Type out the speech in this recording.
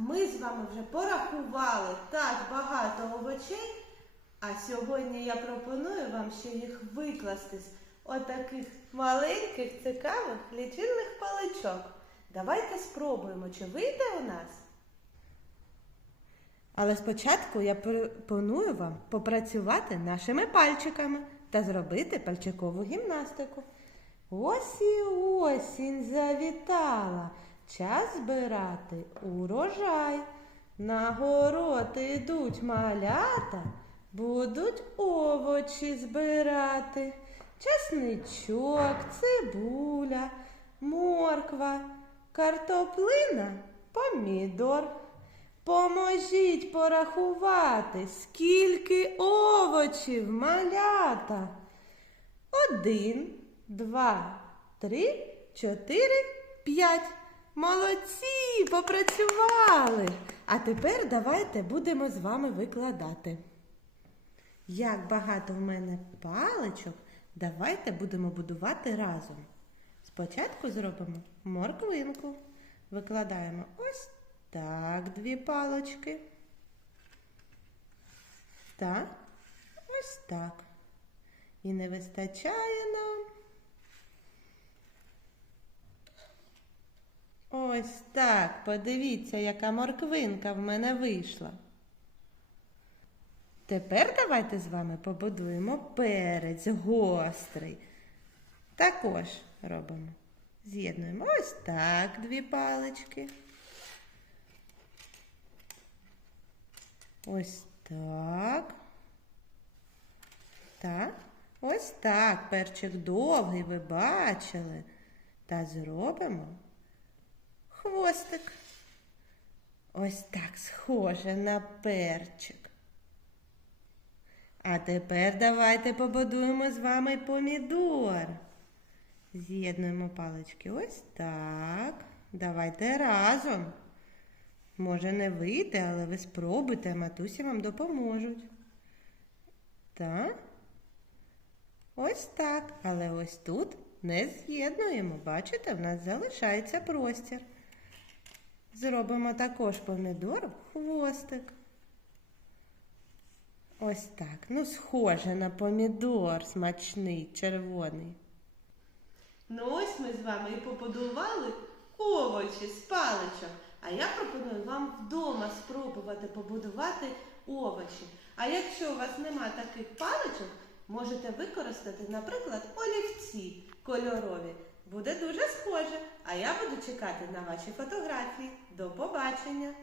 ми з вами вже порахували так багато овочей, а сьогодні я пропоную вам ще їх викласти з отаких маленьких цікавих лічильних паличок. Давайте спробуємо, чи вийде у нас. Але спочатку я пропоную вам попрацювати нашими пальчиками та зробити пальчикову гімнастику. Ось і осінь завітала. Час збирати урожай. На город ідуть малята, будуть овочі збирати. Часничок, цибуля, морква, картоплина, помідор. Поможіть порахувати, скільки овочів малята. Один, два, три, чотири, п'ять. Молодці, попрацювали. А тепер давайте будемо з вами викладати. Як багато в мене паличок, давайте будемо будувати разом. Спочатку зробимо морквинку. Викладаємо ось так дві палочки. Так, ось так. І не вистачає Ось так. Подивіться, яка морквинка в мене вийшла. Тепер давайте з вами побудуємо перець гострий. Також робимо. З'єднуємо ось так дві палички. Ось так. Так. Ось так. Перчик довгий, ви бачили. Та зробимо хвостик. Ось так схоже на перчик. А тепер давайте побудуємо з вами помідор. З'єднуємо палички ось так. Давайте разом. Може, не вийде, але ви спробуйте, матусі вам допоможуть. Так. Ось так. Але ось тут не з'єднуємо. Бачите, в нас залишається простір. Зробимо також помідор хвостик. Ось так. Ну, схоже на помідор смачний, червоний. Ну ось ми з вами і побудували овочі з паличок. А я пропоную вам вдома спробувати побудувати овочі. А якщо у вас нема таких паличок, можете використати, наприклад, олівці кольорові. Буде дуже схоже. А я буду чекати на ваші фотографії. До побачення!